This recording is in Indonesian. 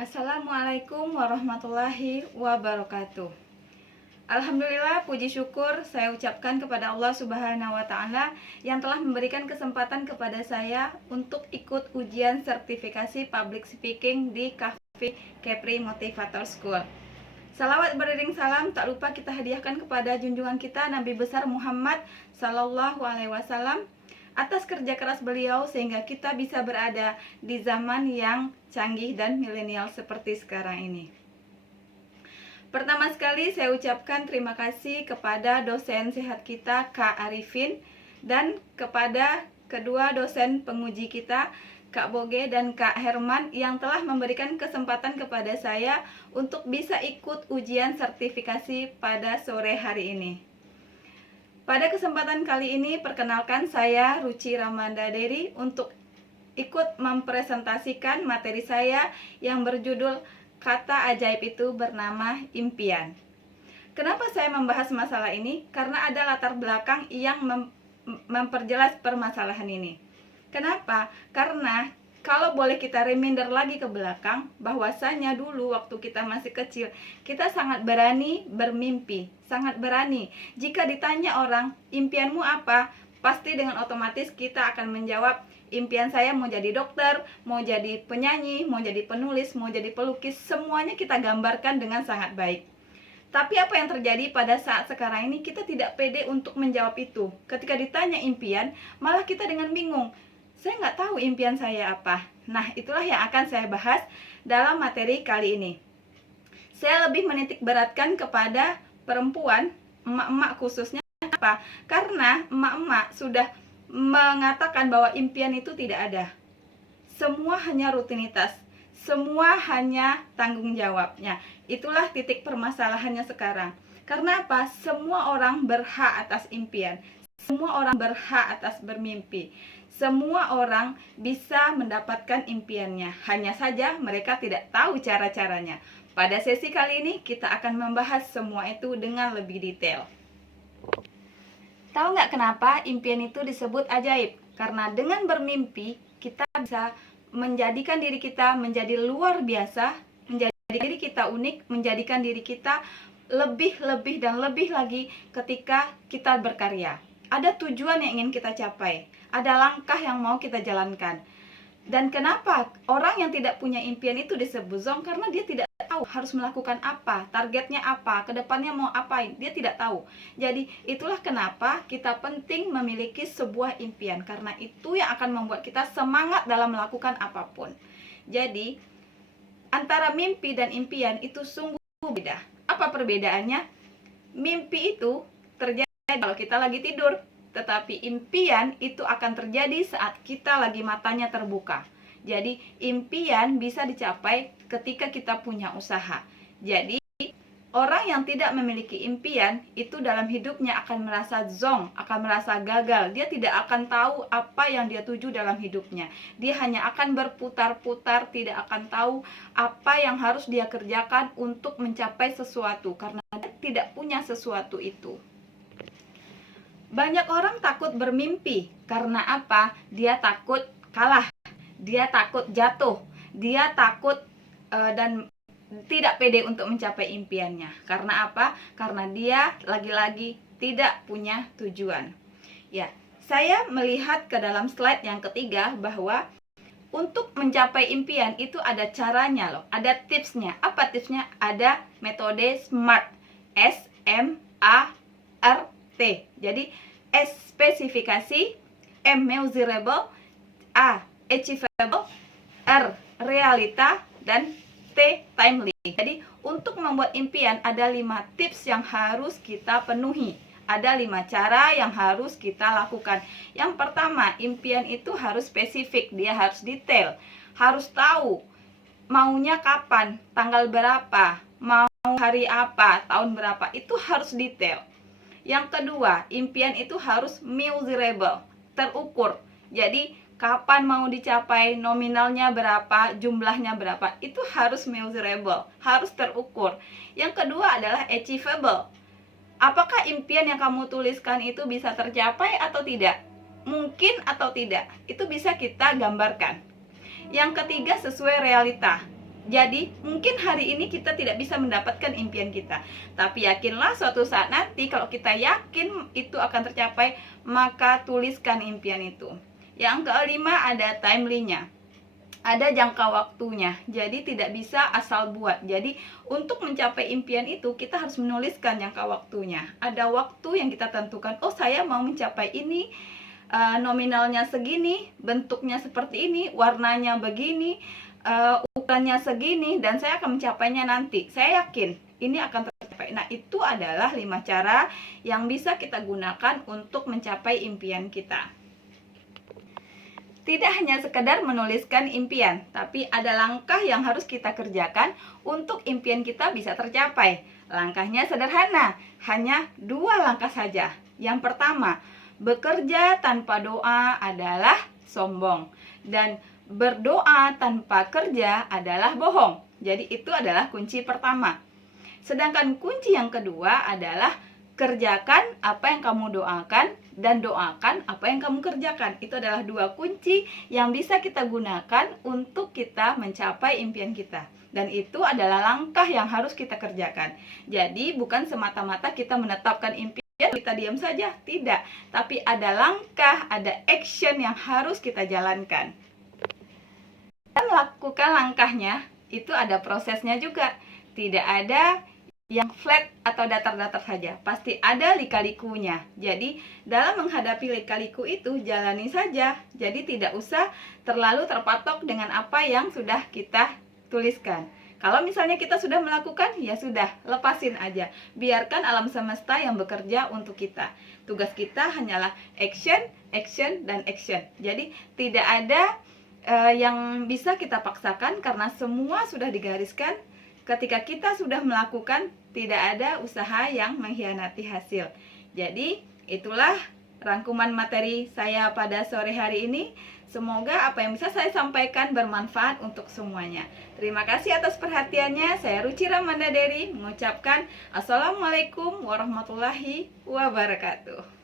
Assalamualaikum warahmatullahi wabarakatuh. Alhamdulillah, puji syukur saya ucapkan kepada Allah Subhanahu wa Ta'ala yang telah memberikan kesempatan kepada saya untuk ikut ujian sertifikasi public speaking di Kahfi Kepri Motivator School. Salawat beriring salam tak lupa kita hadiahkan kepada junjungan kita Nabi besar Muhammad Sallallahu Alaihi Wasallam atas kerja keras beliau sehingga kita bisa berada di zaman yang canggih dan milenial seperti sekarang ini. Pertama sekali saya ucapkan terima kasih kepada dosen sehat kita Kak Arifin dan kepada kedua dosen penguji kita Kak Boge dan Kak Herman yang telah memberikan kesempatan kepada saya untuk bisa ikut ujian sertifikasi pada sore hari ini. Pada kesempatan kali ini, perkenalkan saya Ruci Ramanda Deri untuk ikut mempresentasikan materi saya yang berjudul Kata Ajaib Itu Bernama Impian. Kenapa saya membahas masalah ini? Karena ada latar belakang yang memperjelas permasalahan ini. Kenapa? Karena kalau boleh kita reminder lagi ke belakang, bahwasanya dulu waktu kita masih kecil, kita sangat berani bermimpi, sangat berani. Jika ditanya orang, impianmu apa? Pasti dengan otomatis kita akan menjawab, impian saya mau jadi dokter, mau jadi penyanyi, mau jadi penulis, mau jadi pelukis, semuanya kita gambarkan dengan sangat baik. Tapi apa yang terjadi pada saat sekarang ini, kita tidak pede untuk menjawab itu. Ketika ditanya impian, malah kita dengan bingung. Saya nggak tahu impian saya apa. Nah, itulah yang akan saya bahas dalam materi kali ini. Saya lebih menitik beratkan kepada perempuan, emak-emak khususnya. Apa? Karena emak-emak sudah mengatakan bahwa impian itu tidak ada. Semua hanya rutinitas. Semua hanya tanggung jawabnya. Itulah titik permasalahannya sekarang. Karena apa? Semua orang berhak atas impian. Semua orang berhak atas bermimpi. Semua orang bisa mendapatkan impiannya. Hanya saja mereka tidak tahu cara-caranya. Pada sesi kali ini kita akan membahas semua itu dengan lebih detail. Tahu nggak kenapa impian itu disebut ajaib? Karena dengan bermimpi kita bisa menjadikan diri kita menjadi luar biasa, menjadikan diri kita unik, menjadikan diri kita lebih dan lebih lagi ketika kita berkarya. Ada tujuan yang ingin kita capai, ada langkah yang mau kita jalankan. Dan kenapa orang yang tidak punya impian itu disebut zong? Karena dia tidak tahu harus melakukan apa, targetnya apa, kedepannya mau apa, dia tidak tahu. Jadi itulah kenapa kita penting memiliki sebuah impian, karena itu yang akan membuat kita semangat dalam melakukan apapun. Jadi antara mimpi dan impian itu sungguh beda. Apa perbedaannya? Mimpi itu terjadi kalau kita lagi tidur, tetapi impian itu akan terjadi saat kita lagi matanya terbuka. Jadi impian bisa dicapai ketika kita punya usaha. Jadi orang yang tidak memiliki impian itu dalam hidupnya akan merasa zong, akan merasa gagal. Dia tidak akan tahu apa yang dia tuju dalam hidupnya. Dia hanya akan berputar-putar, tidak akan tahu apa yang harus dia kerjakan untuk mencapai sesuatu karena dia tidak punya sesuatu itu. Banyak orang takut bermimpi. Karena apa? Dia takut kalah. Dia takut jatuh. Dia takut dan tidak pede untuk mencapai impiannya. Karena apa? Karena dia lagi-lagi tidak punya tujuan. Ya, saya melihat ke dalam slide yang ketiga bahwa untuk mencapai impian itu ada caranya loh. Ada tipsnya. Apa tipsnya? Ada metode SMART. S-M-A-R-T. Jadi S spesifikasi, M measurable, A achievable, R realita, dan T timely. Jadi untuk membuat impian ada 5 tips yang harus kita penuhi. Ada 5 cara yang harus kita lakukan. Yang pertama, impian itu harus spesifik, dia harus detail. Harus tahu maunya kapan, tanggal berapa, mau hari apa, tahun berapa, itu harus detail. Yang kedua, impian itu harus measurable, terukur. Jadi kapan mau dicapai, nominalnya berapa, jumlahnya berapa, itu harus measurable, harus terukur. Yang kedua adalah achievable. Apakah impian yang kamu tuliskan itu bisa tercapai atau tidak? Mungkin atau tidak, itu bisa kita gambarkan. Yang ketiga, sesuai realita. Jadi mungkin hari ini kita tidak bisa mendapatkan impian kita, tapi yakinlah suatu saat nanti kalau kita yakin itu akan tercapai, maka tuliskan impian itu. Yang kelima, ada timeline-nya, ada jangka waktunya. Jadi tidak bisa asal buat. Jadi untuk mencapai impian itu kita harus menuliskan jangka waktunya. Ada waktu yang kita tentukan. Oh, saya mau mencapai ini, nominalnya segini, bentuknya seperti ini, warnanya begini, ukurannya segini, dan saya akan mencapainya nanti. Saya yakin ini akan tercapai. Nah, itu adalah 5 cara yang bisa kita gunakan untuk mencapai impian kita. Tidak hanya sekedar menuliskan impian, tapi ada langkah yang harus kita kerjakan untuk impian kita bisa tercapai. Langkahnya sederhana, hanya 2 langkah saja. Yang pertama, bekerja tanpa doa adalah sombong, dan berdoa tanpa kerja adalah bohong. Jadi itu adalah kunci pertama. Sedangkan kunci yang kedua adalah kerjakan apa yang kamu doakan dan doakan apa yang kamu kerjakan. Itu adalah 2 kunci yang bisa kita gunakan untuk kita mencapai impian kita. Dan itu adalah langkah yang harus kita kerjakan. Jadi bukan semata-mata kita menetapkan impian, kita diam saja, tidak. Tapi ada langkah, ada action yang harus kita jalankan. Dan lakukan langkahnya, itu ada prosesnya juga. Tidak ada yang flat atau datar-datar saja, pasti ada lika-likunya. Jadi dalam menghadapi lika-liku itu jalani saja. Jadi tidak usah terlalu terpatok dengan apa yang sudah kita tuliskan. Kalau misalnya kita sudah melakukan, ya sudah, lepasin aja. Biarkan alam semesta yang bekerja untuk kita. Tugas kita hanyalah action, action, dan action. Jadi tidak ada yang bisa kita paksakan karena semua sudah digariskan. Ketika kita sudah melakukan, tidak ada usaha yang mengkhianati hasil. Jadi itulah rangkuman materi saya pada sore hari ini. Semoga apa yang bisa saya sampaikan bermanfaat untuk semuanya. Terima kasih atas perhatiannya. Saya Ruchira Mandaderi mengucapkan Assalamualaikum warahmatullahi wabarakatuh.